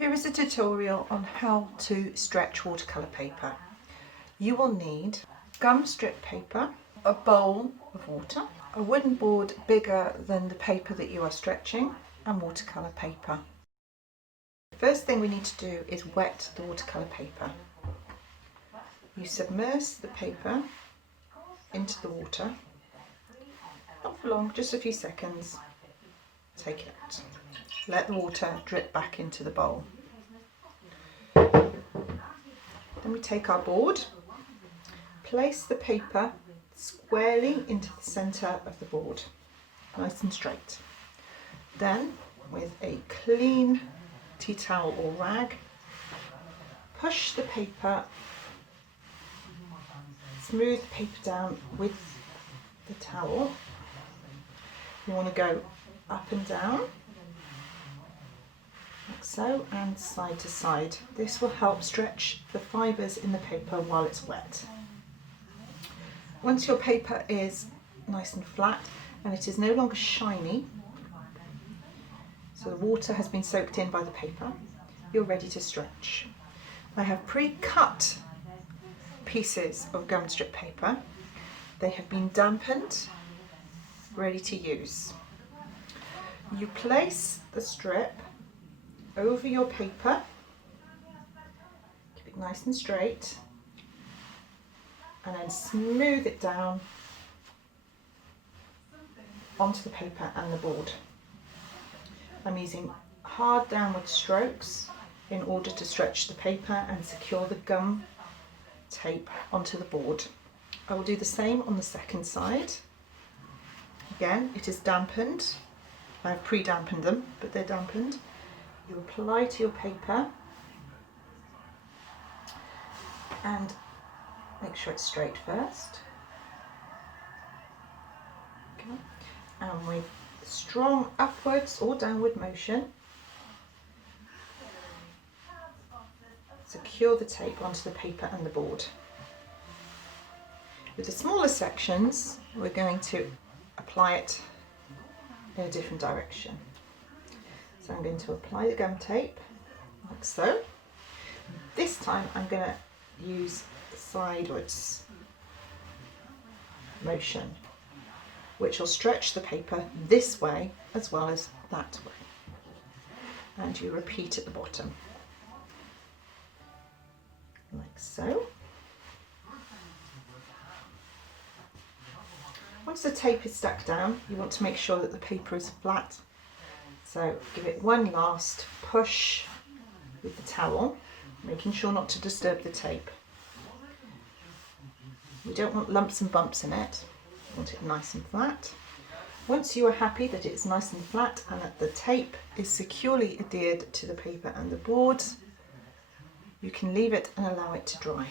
Here is a tutorial on how to stretch watercolour paper. You will need gum strip paper, a bowl of water, a wooden board bigger than the paper that you are stretching, and watercolour paper. The first thing we need to do is wet the watercolour paper. You submerge the paper into the water, not for long, just a few seconds. Take it out. Let the water drip back into the bowl. Then we take our board, place the paper squarely into the centre of the board, nice and straight. Then, with a clean tea towel or rag, push the paper, smooth the paper down with the towel. You want to go up and down, like so, and side to side. This will help stretch the fibres in the paper while it's wet. Once your paper is nice and flat and it is no longer shiny, so the water has been soaked in by the paper, you're ready to stretch. I have pre-cut pieces of gum strip paper. They have been dampened, ready to use. You place the strip over your paper, keep it nice and straight, and then smooth it down onto the paper and the board. I'm using hard downward strokes in order to stretch the paper and secure the gum tape onto the board. I will do the same on the second side. Again, it is dampened. I've pre-dampened them, but they're dampened. You apply to your paper and make sure it's straight first. Okay. And with strong upwards or downward motion, secure the tape onto the paper and the board. With the smaller sections, we're going to apply it in a different direction. So I'm going to apply the gum tape, like so. This time I'm going to use sidewards motion, which will stretch the paper this way as well as that way. And you repeat at the bottom, like so. Once the tape is stuck down, you want to make sure that the paper is flat. So give it one last push with the towel, making sure not to disturb the tape. We don't want lumps and bumps in it. We want it nice and flat. Once you are happy that it's nice and flat and that the tape is securely adhered to the paper and the board, you can leave it and allow it to dry.